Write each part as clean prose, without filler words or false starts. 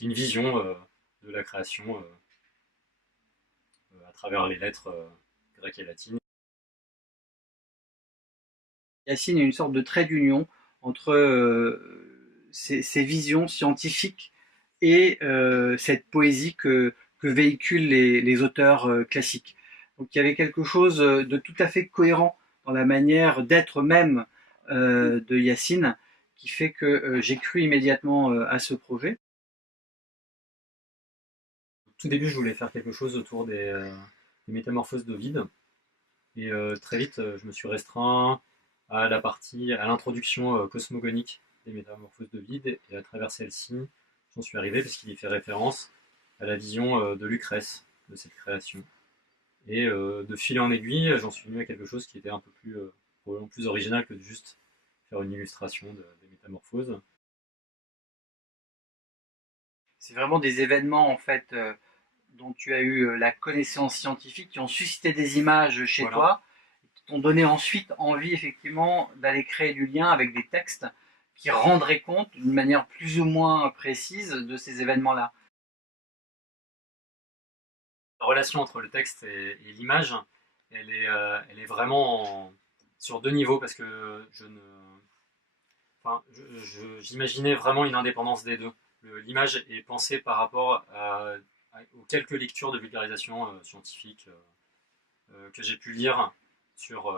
c'est une vision de la création à travers les lettres grecques et latines. Yacine est une sorte de trait d'union entre ces visions scientifiques et cette poésie que véhiculent les auteurs classiques. Donc il y avait quelque chose de tout à fait cohérent dans la manière d'être même de Yacine, qui fait que j'ai cru immédiatement à ce projet. Au tout début, je voulais faire quelque chose autour des métamorphoses d'Ovide. Et très vite, je me suis restreint à à l'introduction cosmogonique des métamorphoses d'Ovide. Et à travers celle-ci, j'en suis arrivé parce qu'il y fait référence à la vision de Lucrèce de cette création. Et de fil en aiguille, j'en suis venu à quelque chose qui était un peu probablement plus original que de juste faire une illustration des métamorphoses. C'est vraiment des événements en fait dont tu as eu la connaissance scientifique, qui ont suscité des images chez Voilà. toi, qui t'ont donné ensuite envie effectivement d'aller créer du lien avec des textes qui rendraient compte d'une manière plus ou moins précise de ces événements-là. La relation entre le texte et l'image, elle est vraiment sur deux niveaux parce que je ne, enfin, j'imaginais vraiment une indépendance des deux. L'image est pensée par rapport aux quelques lectures de vulgarisation scientifique que j'ai pu lire sur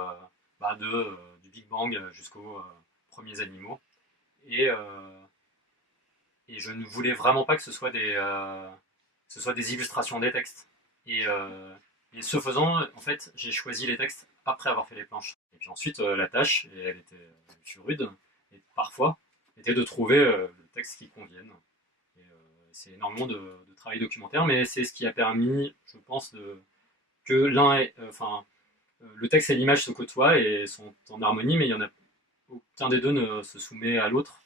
du Big Bang jusqu'aux premiers animaux. Et, euh, et je ne voulais vraiment pas que ce soit des illustrations des textes. Et, euh, et ce faisant, en fait, j'ai choisi les textes après avoir fait les planches. Et puis ensuite, la tâche, et elle fut rude, et parfois, était de trouver le texte qui convienne. Et, c'est énormément de travail documentaire, mais c'est ce qui a permis, je pense, que le texte et l'image se côtoient et sont en harmonie, mais il y en a aucun des deux ne se soumet à l'autre.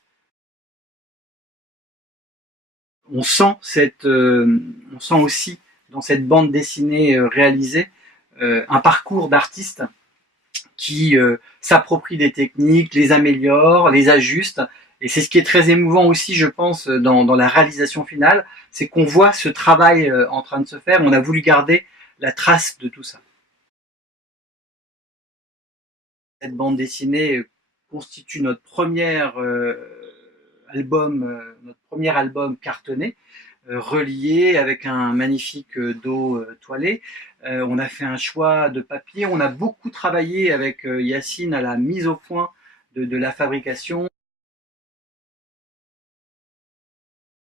On sent aussi dans cette bande dessinée réalisée un parcours d'artiste qui s'approprie des techniques, les améliore, les ajuste. Et c'est ce qui est très émouvant aussi, je pense, dans la réalisation finale, c'est qu'on voit ce travail en train de se faire. On a voulu garder la trace de tout ça. Cette bande dessinée constitue notre premier album cartonné, relié avec un magnifique dos toilé. On a fait un choix de papier. On a beaucoup travaillé avec Yacine à la mise au point de la fabrication.